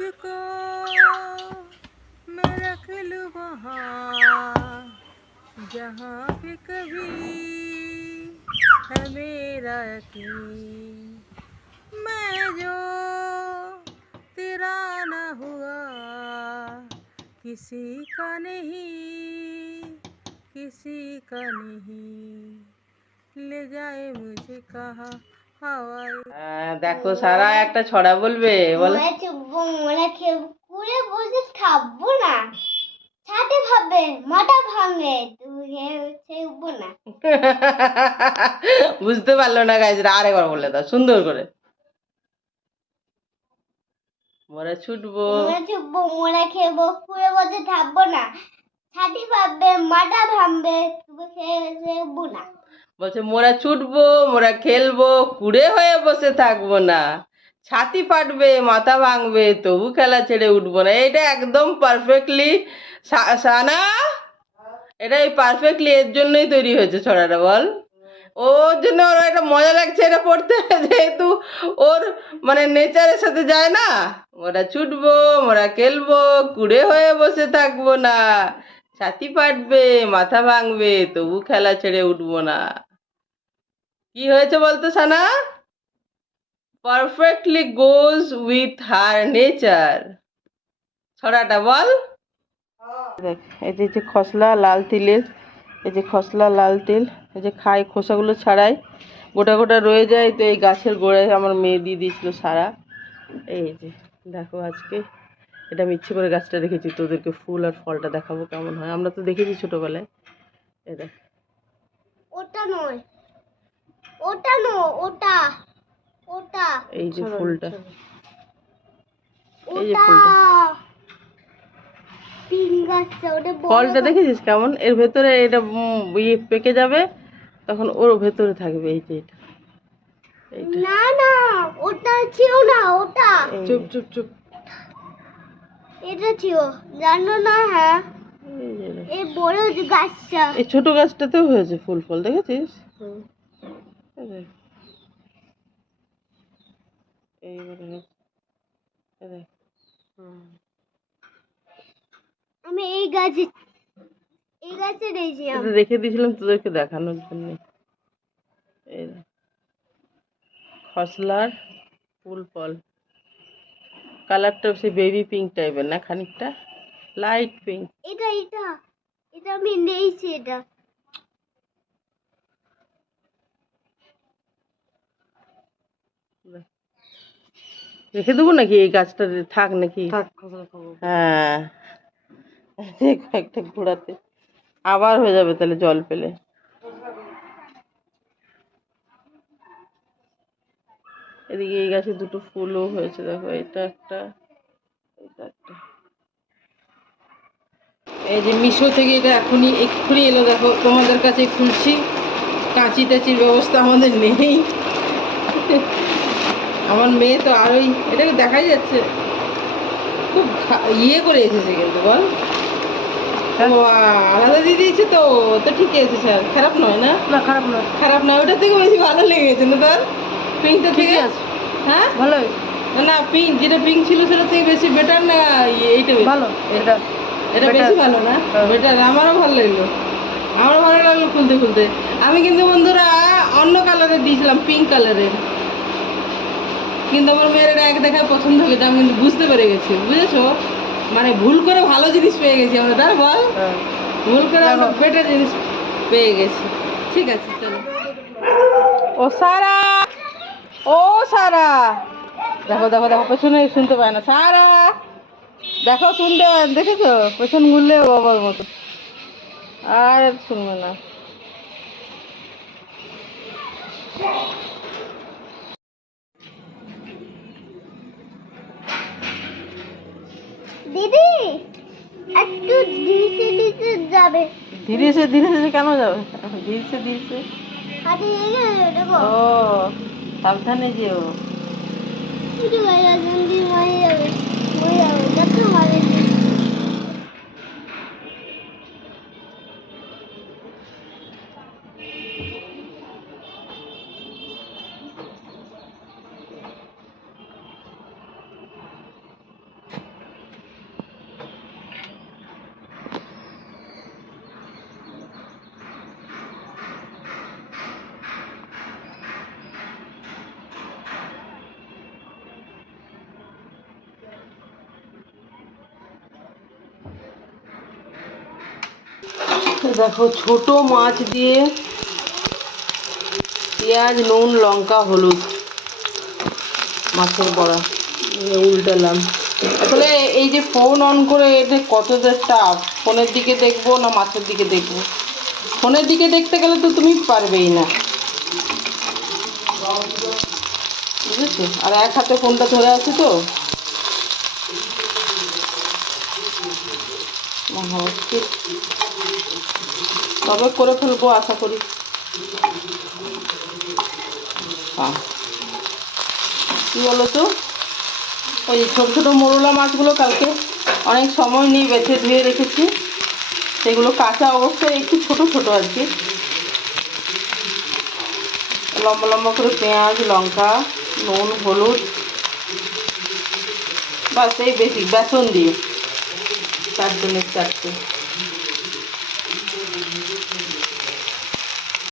तुझको मैं रख लूँ वहाँ जहाँ पे कभी है मेरा यकीन। मैं जो तेरा ना हुआ किसी का नहीं, किसी का नहीं, ले जाए मुझे कहाँ हवाए। देखो सारा একটা ছড়া বলবে, বলো। মোলা চুববো মোলা খেবো কুড়ে বসে খাবো না, ছাতে ভাববে মাথা ভাঙে তুমি খেবো না। বুঝতে পারলো না গাইজরা, আরেকবার বলে দাও সুন্দর করে। মোরা ছুটবো মোলা চুববো মোলা খেবো কুড়ে বসে থাকবো না, ছাতে ভাববে মাথা ভাঙবে তুমি খেবো না। বলছে মোরা ছুটবো, মোরা খেলবো, কুড়ে হয়ে বসে থাকবো না, ছাতি ফাটবে মাথা ভাঙবে তবু খেলা ছেড়ে উঠবো না। এটা একদম পারফেক্টলি সানা, এটা এই পারফেক্টলি এর জন্যই তৈরি হয়েছে ছড়াটা, বল। ওর জন্য ওর একটা মজা লাগছে এটা পড়তে, যেহেতু ওর মানে নেচারের সাথে যায় না। মোরা ছুটবো, মোরা খেলবো, কুড়ে হয়ে বসে থাকবো না, ছাতি ফাটবে মাথা ভাঙবে তবু খেলা ছেড়ে উঠবো না। কি হয়েছে বলতো Sana? Perfectly goes with her nature. ছড়াটা বল। দেখ এই যে খসলা লাল তিলের, এই যে খসলা লাল তিল, এই যে খাই খোসাগুলো ছাড়াই, গোটা গোটা রয়ে যায়, তো এই গাছের গোড়ায় আমার মেয়ে দিয়ে দিয়েছিল সারা। এই যে দেখো আজকে এটা আমি ইচ্ছে করে গাছটা রেখেছি, তোদেরকে ফুল আর ফলটা দেখাবো কেমন হয়। আমরা তো দেখেছি ছোটবেলায়। এই দেখ, ওটা নয় ওটা নয় ওটা ওটা এই যে ফুলটা, এই যে ওটা ফুলটা, পিঙ্ক গাছটা ওটা ফলটা দেখেছিস কেমন? এর ভেতরে এটা ইয়ে পেকে যাবে, তখন ওর ভেতরে থাকবে এই যে এটা, এইটা। না না ওটা ছিল না, ওটা চুপ চুপ চুপ, এটা ছিল জানো না। হ্যাঁ এই যে দেখ। এই বড় যে গাছটা, এই ছোট গাছটাতেও হয়েছে ফুল ফল, দেখেছিস? এই দেখ, এইবারে হয়েছে। এই দেখ। আমি এই গাছে দিয়েছিলাম। এটা রেখে দিয়েছিলাম তোদেরকে দেখানোর জন্য। এই দেখ, খসলার ফুল ফল, কালারটা সেই বেবি পিঙ্ক টাইপের না, খানিকটা লাইট পিঙ্ক। এটা এটা এটা আমি নিয়েছি এটা। রেখে দেবো নাকি এই গাছটা, থাক নাকি? হ্যাঁ, কয়েকটা ঘোরাতে আবার হয়ে যাবে তাহলে জল পেলে। এদিকে এই গাছে দুটো ফুলও হয়েছে, দেখো এটা একটা, এটা একটা। এই যে মিশো থেকে এটা এক্ষুনি এলো, দেখো তোমাদের কাছে খুলছি। কাঁচি টাচির ব্যবস্থা আমাদের নেই। আমার মেয়ে তো আরোই, এটাকে দেখাই যাচ্ছে, খুব ইয়ে করে এসেছে কিন্তু, বল। ও আলাদা দিয়ে দিয়েছে তো, তো ঠিকই আছে স্যার, খারাপ নয় না? না খারাপ নয়, খারাপ নয়, ওটার থেকে বেশি ভালো লেগেছে না তোর? পিঙ্কটা থেকে আছে, হ্যাঁ ভালোই। না পিঙ্ক, যেটা পিঙ্ক ছিল সেটা থেকে বেশি বেটার না এইটা ভালো? এটা এটা বেশি ভালো না? বেটার, আমারও ভালো লাগলো, আমারও ভালো লাগলো খুলতে খুলতে। আমি কিন্তু বন্ধুরা অন্য কালারের দিয়েছিলাম, পিঙ্ক কালারের, কিন্তু আমার মেয়ের এটা এক দেখায় পছন্দ হয়ে গেছে, আমি কিন্তু বুঝতে পেরে গেছি, বুঝেছো? মানে ভুল করে ভালো জিনিস পেয়ে গেছি আমরা, তার বল, ভুল করে আমরা বেটার জিনিস পেয়ে গেছি। ঠিক আছে চলো। ও সারা, ও সারা, দেখো দেখো দেখো, পেছনে শুনতে পায় না সারা, দেখো শুনতে পায় না, দেখেছো? পেছন ঘুরলে বাবার মতো, আর শুনবে না। দিদি একটু ধীরে ধীরে যাবে। ধীরে ধীরে কেন যাবে? ধীরে ধীরে, হাতে দেখো ও সাবধানে যেও। কিছু গাড়ি জলদি মরে যাবে, মরে যাবে যত মারে। দেখো ছোট মাছ দিয়ে পেঁয়াজ নুন লঙ্কা হলুদ মাছের বড়া উল্টালাম। আসলে এই যে ফোন অন করে এটা কত যে টাফ, ফোনের দিকে দেখবো না মাছের দিকে দেখবো। ফোনের দিকে দেখতে গেলে তো তুমি পারবেই না, বুঝেছো? আর এক হাতে ফোনটা ধরে আছে তো তবে করে ফেলবো আশা করি। কি বলো তো, ওই ছোট ছোট মোরলা মাছগুলো কালকে অনেক সময় নিয়ে বেছে ধুয়ে রেখেছি, সেগুলো কাঁচা অবস্থায় একটু ছোট ছোট আর কি, লম্বা লম্বা করে পেঁয়াজ লঙ্কা নুন হলুদ বাস এই বেশি বেসন দিয়ে 4 জনের 4টে।